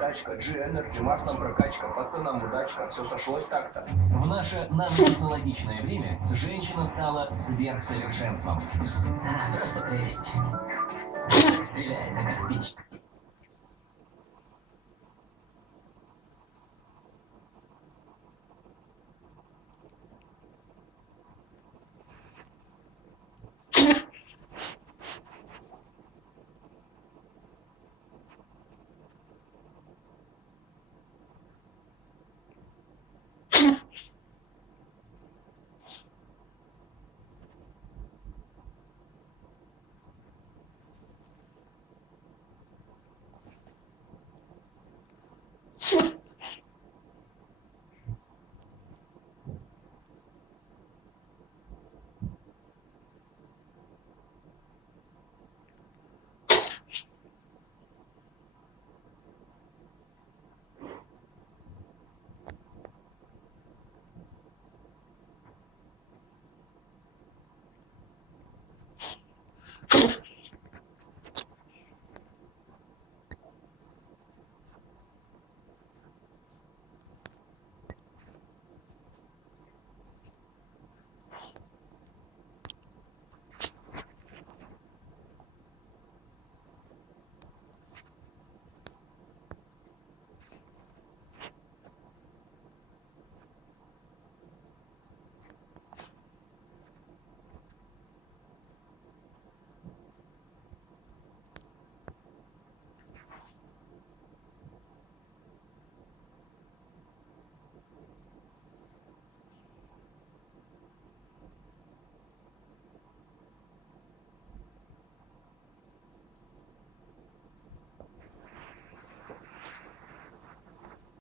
Тачка, G-Energy, маслом прокачка, пацанам удачка, все сошлось так-то. В наше нанотехнологичное время женщина стала сверхсовершенством. Просто прелесть. Стреляет, как птичка.